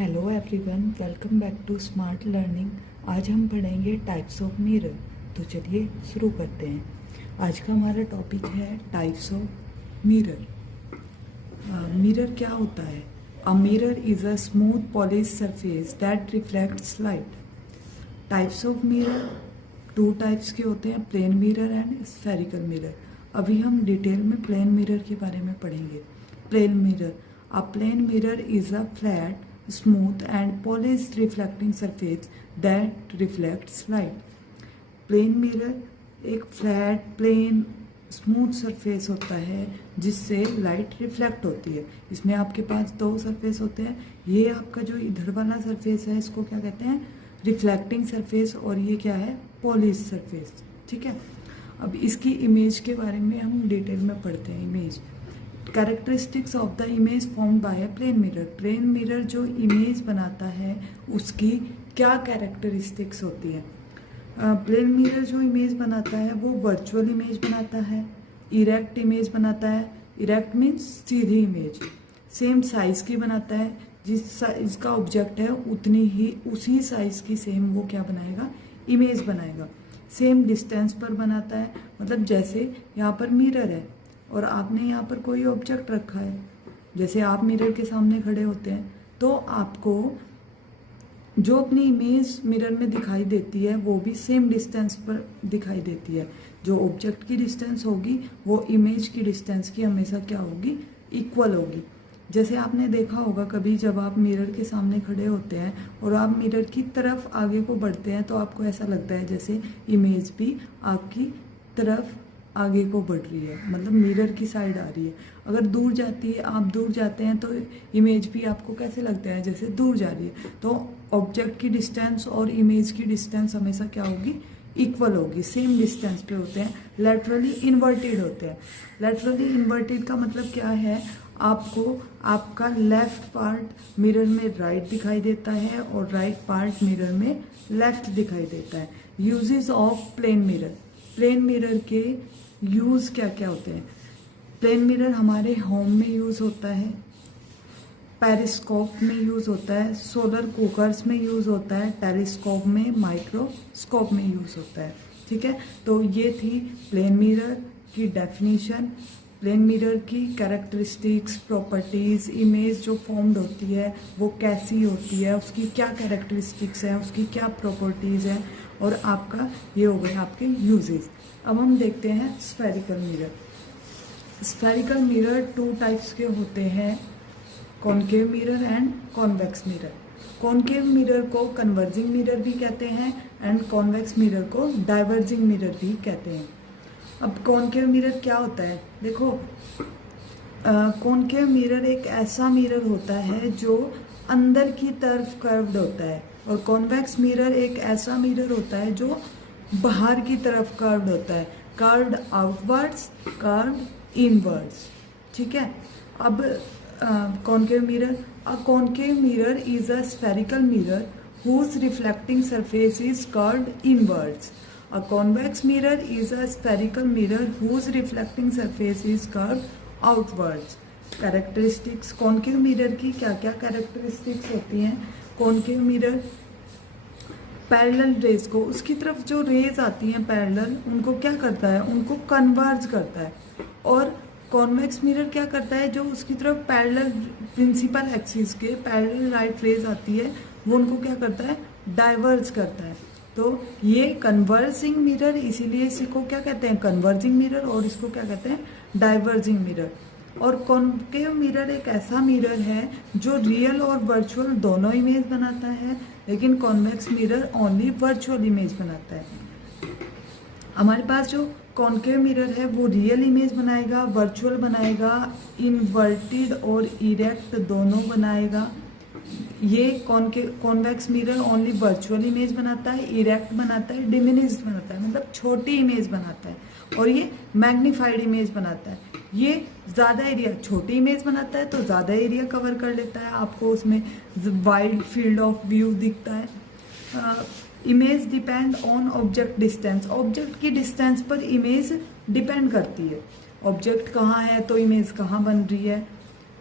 Hello everyone, welcome back to smart learning. आज हम पढ़ेंगे टाइप्स ऑफ मिरर। तो चलिए शुरू करते हैं। आज का हमारा टॉपिक है टाइप्स ऑफ मिरर। मिरर क्या होता है? A mirror is a smooth polish surface that reflects light. Types of mirror two types के होते हैं, plane mirror and spherical mirror. अभी हम डिटेल में प्लेन मिरर के बारे में पढ़ेंगे। Plane mirror, a plane mirror is a flat smooth and polished reflecting surface that reflects light। Plane mirror एक फ्लैट प्लेन स्मूथ सरफेस होता है जिससे लाइट रिफ्लेक्ट होती है। इसमें आपके पास दो सरफेस होते हैं। ये आपका जो इधर वाला सरफेस है इसको क्या कहते हैं? Reflecting surface. और ये क्या है? Polish surface. ठीक है, अब इसकी इमेज के बारे में हम डिटेल में पढ़ते हैं। Image, characteristics of the image formed by a plane mirror. Plane mirror जो इमेज बनाता है उसकी क्या कैरेक्टरिस्टिक्स होती है? प्लेन मिरर जो इमेज बनाता है वो वर्चुअल इमेज बनाता है, इरेक्ट इमेज बनाता है। इरेक्ट मीन्स सीधी इमेज। सेम साइज की बनाता है, जिस साइज का ऑब्जेक्ट है उतनी ही उसी साइज की सेम वो क्या बनाएगा? इमेज बनाएगा। सेम डिस्टेंस पर बनाता है, मतलब जैसे यहाँ पर मिरर है और आपने यहाँ पर कोई ऑब्जेक्ट रखा है, जैसे आप मिरर के सामने खड़े होते हैं तो आपको जो अपनी इमेज मिरर में दिखाई देती है वो भी सेम डिस्टेंस पर दिखाई देती है। जो ऑब्जेक्ट की डिस्टेंस होगी वो इमेज की डिस्टेंस की हमेशा क्या होगी? इक्वल होगी। जैसे आपने देखा होगा कभी जब आप मिरर के सामने खड़े होते हैं और आप मिरर की तरफ आगे को बढ़ते हैं तो आपको ऐसा लगता है जैसे इमेज भी आपकी तरफ आगे को बढ़ रही है, मतलब मिरर की साइड आ रही है। अगर दूर जाती है, आप दूर जाते हैं तो इमेज भी आपको कैसे लगता है? जैसे दूर जा रही है। तो ऑब्जेक्ट की डिस्टेंस और इमेज की डिस्टेंस हमेशा क्या होगी? इक्वल होगी, सेम डिस्टेंस पे होते हैं। लैटरली इन्वर्टेड होते हैं। लैटरली इन्वर्टेड का मतलब क्या है? आपको आपका लेफ्ट पार्ट मिरर में राइट दिखाई देता है और राइट पार्ट मिरर में लेफ्ट दिखाई देता है। Uses of plane mirror. Plane mirror के यूज़ क्या क्या होते हैं? प्लेन मिरर हमारे होम में यूज़ होता है, पेरिस्कोप में यूज़ होता है, सोलर कुकर्स में यूज़ होता है, टेलीस्कोप में, माइक्रोस्कोप में यूज़ होता है। ठीक है, तो ये थी प्लेन मिरर की डेफिनेशन। प्लेन मिरर की कैरेक्टरिस्टिक्स, प्रॉपर्टीज़, इमेज जो फॉर्म्ड होती है वो कैसी होती है, उसकी क्या कैरेक्टरिस्टिक्स हैं, उसकी क्या प्रॉपर्टीज़ हैं, और आपका ये हो गए आपके यूजेस। अब हम देखते हैं spherical mirror. Spherical mirror two types के होते हैं, concave mirror and convex mirror. Concave mirror को कन्वर्जिंग मिरर भी कहते हैं एंड कॉन्वेक्स मिरर को डाइवर्जिंग मिरर भी कहते हैं। अब कॉनकेव मिरर क्या होता है? देखो, कॉनकेव मिरर एक ऐसा मिरर होता है जो अंदर की तरफ कर्व्ड होता है, और कॉन्वेक्स मिरर एक ऐसा मिरर होता है जो बाहर की तरफ कर्व्ड होता है। Curved outwards, curved inwards. ठीक है, अब concave mirror, a concave mirror is a spherical mirror whose reflecting surface is curved inwards. A convex mirror is a spherical mirror whose reflecting surface is curved outwards. Characteristics, concave mirror की क्या क्या characteristics होती हैं? Concave mirror parallel raise को, उसकी तरफ जो raise आती हैं पैरेलल, उनको क्या करता है? उनको कन्वर्ज करता है। और कॉन्वेक्स मिरर क्या करता है? जो उसकी तरफ पैरेलल प्रिंसिपल एक्सिस के पैरेलल लाइट रेज आती है वो उनको क्या करता है? डाइवर्ज करता है। तो ये कन्वर्जिंग मिरर, इसीलिए इसको क्या कहते हैं? कन्वर्जिंग मिरर, और इसको क्या कहते हैं? Diverging mirror. और कॉनकेव मिरर एक ऐसा मिरर है जो रियल और वर्चुअल दोनों इमेज बनाता है, लेकिन convex mirror only virtual image बनाता है। हमारे पास जो कॉनकेव मिरर है वो रियल इमेज बनाएगा, वर्चुअल बनाएगा, इनवर्टेड और इरेक्ट दोनों बनाएगा। ये convex mirror only virtual image बनाता है, इरेक्ट बनाता है, डिमिनिश्ड बनाता है, मतलब छोटी इमेज बनाता है, और ये मैग्नीफाइड इमेज बनाता है। ये ज़्यादा एरिया, छोटी इमेज बनाता है तो ज़्यादा एरिया कवर कर लेता है, आपको उसमें वाइड फील्ड ऑफ व्यू दिखता है। Image depend on object distance. Object की डिस्टेंस पर इमेज डिपेंड करती है। ऑब्जेक्ट कहाँ है तो इमेज कहाँ बन रही है।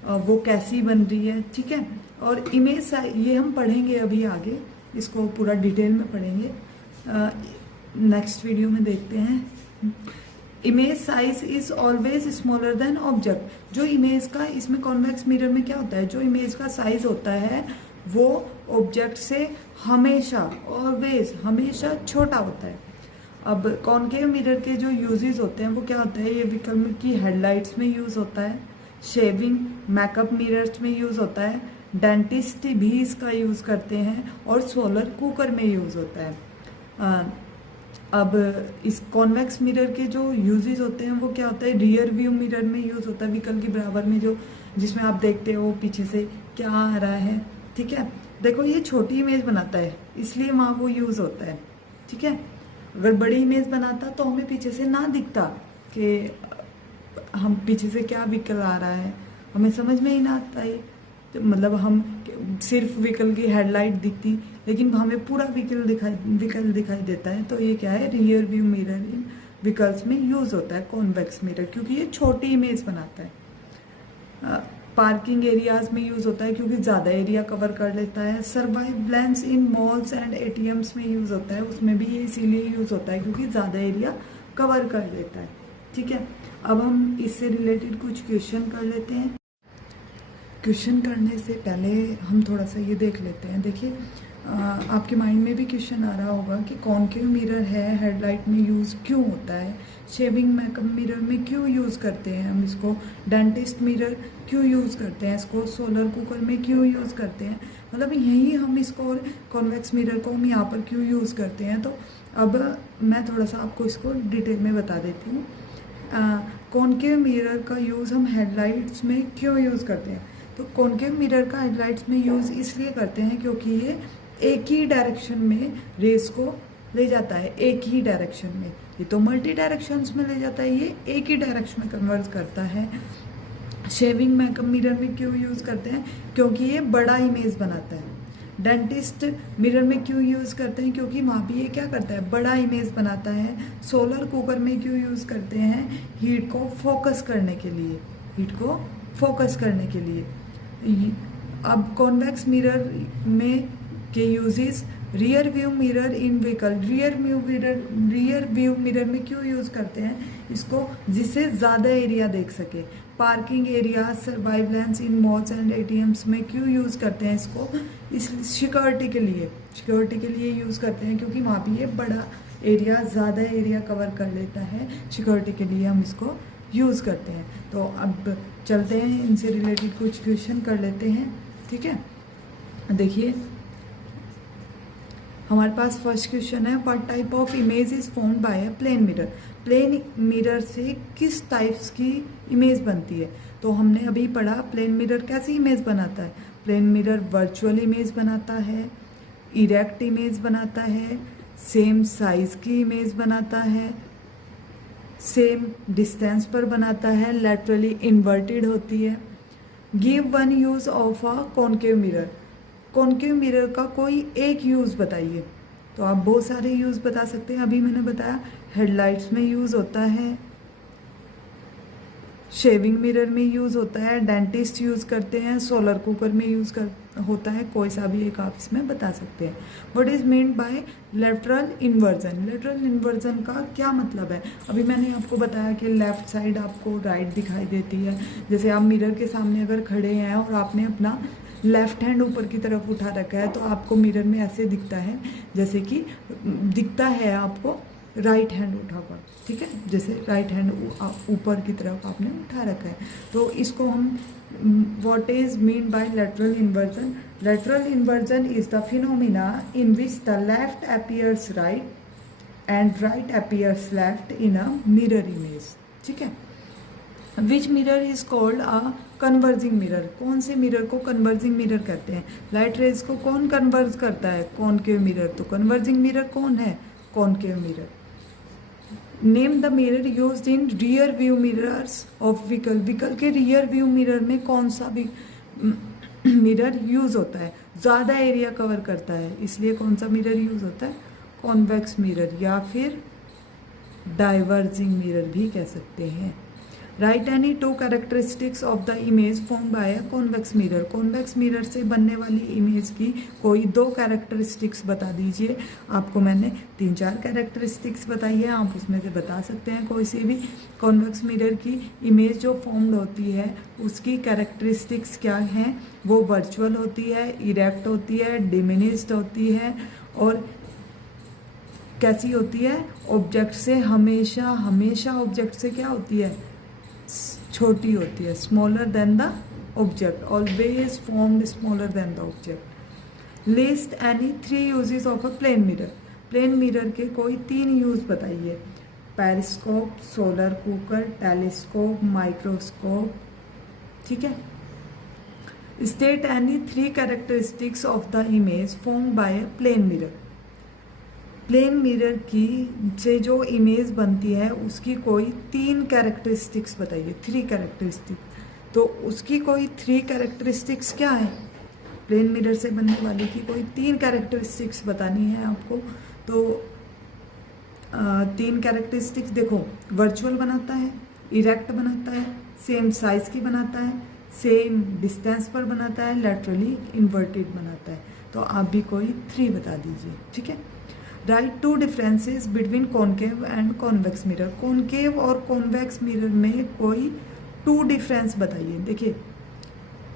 वो कैसी बन रही है, ठीक है। और इमेज साइज ये हम पढ़ेंगे अभी आगे, इसको पूरा डिटेल में पढ़ेंगे, नेक्स्ट वीडियो में देखते हैं। Image size is always smaller than object. जो इमेज का, इसमें कॉन्वेक्स मिरर में क्या होता है, जो इमेज का साइज होता है वो ऑब्जेक्ट से हमेशा, ऑलवेज, हमेशा छोटा होता है। अब कॉनकेव मिरर के जो यूजेस होते हैं वो क्या होता है, ये व्हीकल की हेडलाइट्स में यूज होता है, शेविंग मेकअप मिरर्स में यूज होता है, डेंटिस्ट भी इसका यूज करते हैं, और सोलर कुकर में यूज होता है। अब इस कॉन्वेक्स मिरर के जो यूजेस होते हैं वो क्या होता है, रियर व्यू मिरर में यूज होता है, व्हीकल के बराबर में, जो जिसमें आप देखते हो पीछे से क्या आ रहा है, ठीक है। देखो ये छोटी इमेज बनाता है इसलिए वहाँ वो यूज होता है, ठीक है। अगर बड़ी इमेज बनाता तो हमें पीछे से ना दिखता कि हम पीछे से क्या व्हीकल आ रहा है, हमें समझ में ही ना आता है। तो मतलब हम सिर्फ व्हीकल की हेडलाइट दिखती, लेकिन हमें पूरा व्हीकल दिखाई देता है। तो ये क्या है, रियर व्यू मिरर इन व्हीकल्स में यूज होता है कॉन्वेक्स मिरर, क्योंकि ये छोटी इमेज बनाता है। पार्किंग एरियाज में यूज होता है क्योंकि ज़्यादा एरिया कवर कर लेता है। Surveillance in malls and ATMs में यूज होता है, उसमें भी ये इसीलिए यूज होता है क्योंकि ज़्यादा एरिया कवर कर लेता है, ठीक है। अब हम इससे रिलेटेड कुछ क्वेश्चन कर लेते हैं। क्वेश्चन करने से पहले हम थोड़ा सा ये देख लेते हैं। देखिए आपके माइंड में भी क्वेश्चन आ रहा होगा कि कॉनकेव मिरर है, हेडलाइट में यूज़ क्यों होता है, शेविंग मेकअप मिरर में क्यों यूज़ करते हैं हम इसको, डेंटिस्ट मिरर क्यों यूज़ करते हैं इसको, सोलर कुकर में क्यों यूज़ करते हैं, मतलब यही हम इसको, और कॉन्वेक्स मिरर को हम यहाँ पर क्यों यूज़ करते हैं। तो अब मैं थोड़ा सा आपको इसको डिटेल में बता देती हूँ। कॉनकेव मिरर का यूज़ हम हेडलाइट्स में क्यों यूज़ करते हैं। तो कॉनकेव मिरर का हेडलाइट्स में यूज़ इसलिए करते हैं क्योंकि ये एक ही डायरेक्शन में रेस को ले जाता है, एक ही डायरेक्शन में। ये तो मल्टी डायरेक्शंस में ले जाता है, ये एक ही डायरेक्शन में कन्वर्ट करता है। शेविंग मेकअप मिरर में क्यों यूज़ करते हैं, क्योंकि ये बड़ा इमेज बनाता है। डेंटिस्ट मिरर में क्यों यूज़ करते हैं, क्योंकि वहाँ भी ये क्या करता है, बड़ा इमेज बनाता है। सोलर कुकर में क्यों यूज़ करते हैं, हीट को फोकस करने के लिए, हीट को फोकस करने के लिए। अब कॉन्वेक्स मिरर में के यूजेस, रियर व्यू मिरर इन व्हीकल, रियर व्यू मिरर में क्यों यूज़ करते हैं इसको, जिससे ज़्यादा एरिया देख सके। Parking area, surveillance in malls and ATMs में क्यों यूज़ करते हैं इसको, इस सिक्योरिटी के लिए यूज़ करते हैं, क्योंकि वहाँ भी ये बड़ा एरिया, ज़्यादा एरिया कवर कर लेता है, सिक्योरिटी के लिए हम इसको यूज़ करते हैं। तो अब चलते हैं, इनसे रिलेटेड कुछ क्वेश्चन कर लेते हैं, ठीक है। देखिए हमारे पास फर्स्ट क्वेश्चन है, what type of image is formed by a plane mirror. Plane mirror से किस टाइप्स की इमेज बनती है। तो हमने अभी पढ़ा प्लेन मिरर कैसी इमेज बनाता है। प्लेन मिरर वर्चुअल इमेज बनाता है, इरेक्ट इमेज बनाता है, सेम साइज की इमेज बनाता है, सेम डिस्टेंस पर बनाता है, लैटरली इन्वर्टेड होती है। Give one use of a concave mirror. Concave mirror का कोई एक यूज़ बताइए। तो आप बहुत सारे यूज़ बता सकते हैं। अभी मैंने बताया हेडलाइट्स में यूज़ होता है, शेविंग मिरर में यूज़ होता है, डेंटिस्ट यूज़ करते हैं, सोलर कुकर में होता है, कोई सा भी एक आप इसमें बता सकते हैं। What is mean by lateral inversion. Lateral inversion का क्या मतलब है। अभी मैंने आपको बताया कि लेफ़्ट साइड आपको राइट दिखाई देती है। जैसे आप मिरर के सामने अगर खड़े हैं और आपने अपना लेफ्ट हैंड ऊपर की तरफ उठा रखा है, तो आपको मिरर में ऐसे दिखता है जैसे कि दिखता है आपको राइट हैंड उठा हुआ, ठीक है, जैसे राइट हैंड ऊपर की तरफ आपने उठा रखा है। तो इसको हम what is mean by lateral inversion. Lateral inversion is the phenomena in which the left appears right and right appears left in a mirror image, ठीक है। विच mirror is called a converging mirror. कौन से mirror को converging mirror कहते हैं। Light rays को कौन converge करता है, कॉनकेव मिरर। तो कन्वर्जिंग मिरर कौन है, concave mirror. Name the mirror used in rear view mirrors of vehicle. Vehicle के रियर व्यू मिरर में कौन सा भी मिरर यूज होता है, ज़्यादा एरिया कवर करता है, इसलिए कौन सा मिरर यूज होता है, कॉन्वेक्स मिरर, या फिर डाइवर्जिंग मिरर भी कह सकते हैं। Right any two characteristics of the image form by a convex mirror. Convex mirror से बनने वाली इमेज की कोई 2 कैरेक्टरिस्टिक्स बता दीजिए। आपको मैंने 3-4 कैरेक्टरिस्टिक्स बताई है, आप उसमें से बता सकते हैं कोई सी भी। कॉन्वेक्स मिरर की इमेज जो फॉर्म्ड होती है उसकी कैरेक्टरिस्टिक्स क्या हैं? वो वर्चुअल होती है, इरेक्ट होती है, डिमिनिश्ड होती है और कैसी होती है? ऑब्जेक्ट से हमेशा ऑब्जेक्ट से क्या होती है? छोटी होती है, smaller than the object, always formed smaller than the object. List any 3 uses of a plane mirror. Plane mirror के कोई 3 यूज बताइए। Periscope, solar cooker, telescope, microscope. ठीक है। State any 3 characteristics of the image form by a plane mirror. Plane mirror की से जो image बनती है उसकी कोई 3 कैरेक्टरिस्टिक्स बताइए। 3 कैरेक्टरिस्टिक्स। तो उसकी कोई 3 कैरेक्टरिस्टिक्स क्या है? प्लेन मिरर से बनने वाली की कोई 3 कैरेक्टरिस्टिक्स बतानी है आपको। तो 3 कैरेक्टरिस्टिक्स देखो, वर्चुअल बनाता है, इरेक्ट बनाता है, सेम साइज की बनाता है, सेम डिस्टेंस पर बनाता है, लैटरली इन्वर्टेड बनाता है। तो आप भी कोई 3 बता दीजिए। ठीक है। Right 2 differences between concave and convex mirror. Concave और कॉन्वेक्स मिरर में कोई 2 डिफरेंस बताइए। देखिए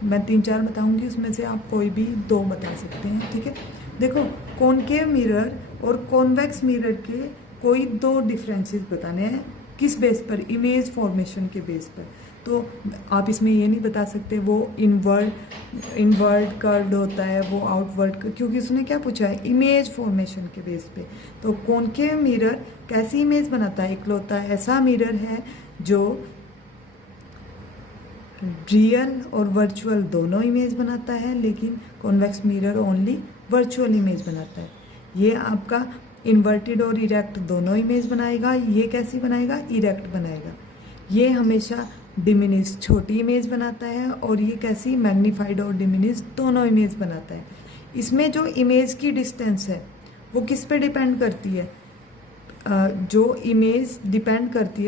मैं 3-4 बताऊंगी, उसमें से आप कोई भी 2 बता सकते हैं। ठीक है। देखो, कॉनकेव मिरर और कॉन्वेक्स मिरर के कोई 2 डिफरेंसेस बताने हैं। किस बेस पर? इमेज फॉर्मेशन के बेस पर। तो आप इसमें ये नहीं बता सकते वो इनवर्ड कर्व्ड होता है, वो आउटवर्ड, क्योंकि उसने क्या पूछा है? इमेज फॉर्मेशन के बेस पे। तो कॉनकेव मिरर कैसी इमेज बनाता है? इकलौता ऐसा मिरर है जो रियल और वर्चुअल दोनों इमेज बनाता है, लेकिन convex mirror only virtual image बनाता है। ये आपका इन्वर्टेड और इरेक्ट दोनों इमेज बनाएगा। ये कैसी बनाएगा? इरेक्ट बनाएगा। ये हमेशा डिमिनिश छोटी इमेज बनाता है और ये कैसी? मैग्नीफाइड और डिमिनिश दोनों इमेज बनाता है। इसमें जो इमेज की डिस्टेंस है वो किस पे डिपेंड करती है? जो इमेज डिपेंड करती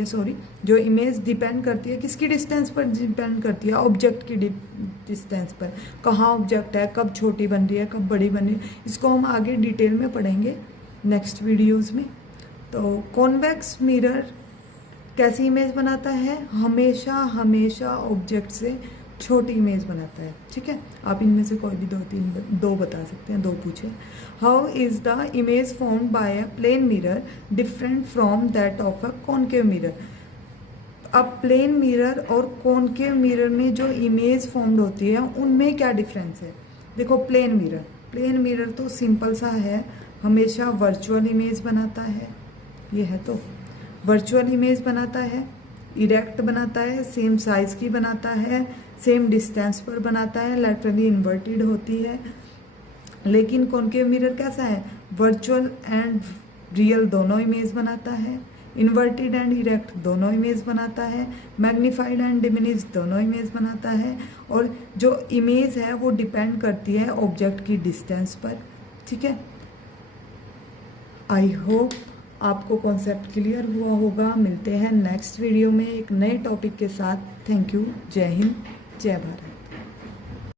है किसकी डिस्टेंस पर डिपेंड करती है? ऑब्जेक्ट की डिस्टेंस पर। कहाँ ऑब्जेक्ट है, कब छोटी बन रही है, कब बड़ी बन रही है, इसको हम आगे डिटेल में पढ़ेंगे नेक्स्ट वीडियोस में। तो कॉन्वेक्स मिरर कैसी इमेज बनाता है? हमेशा ऑब्जेक्ट से छोटी इमेज बनाता है। ठीक है। आप इनमें से कोई भी 2 बता सकते हैं, 2 पूछे। How is the image formed by a plane mirror different from that of a concave mirror. अब प्लेन मिरर और कॉनकेव मिरर में जो इमेज फॉर्म्ड होती है उनमें क्या डिफरेंस है? देखो, प्लेन मिरर तो सिंपल सा है, हमेशा वर्चुअल इमेज बनाता है। ये है तो वर्चुअल इमेज बनाता है, इरेक्ट बनाता है, सेम साइज की बनाता है, सेम डिस्टेंस पर बनाता है, लैटरली इन्वर्टेड होती है। लेकिन कॉनकेव मिरर कैसा है? वर्चुअल एंड रियल दोनों इमेज बनाता है, इन्वर्टेड एंड इरेक्ट दोनों इमेज बनाता है, मैग्नीफाइड एंड डिमिनिश दोनों इमेज बनाता है। और जो इमेज है वो डिपेंड करती है ऑब्जेक्ट की डिस्टेंस पर। ठीक है। आई होप आपको कॉन्सेप्ट क्लियर हुआ होगा। मिलते हैं नेक्स्ट वीडियो में एक नए टॉपिक के साथ। Thank you. जय हिंद, जय भारत।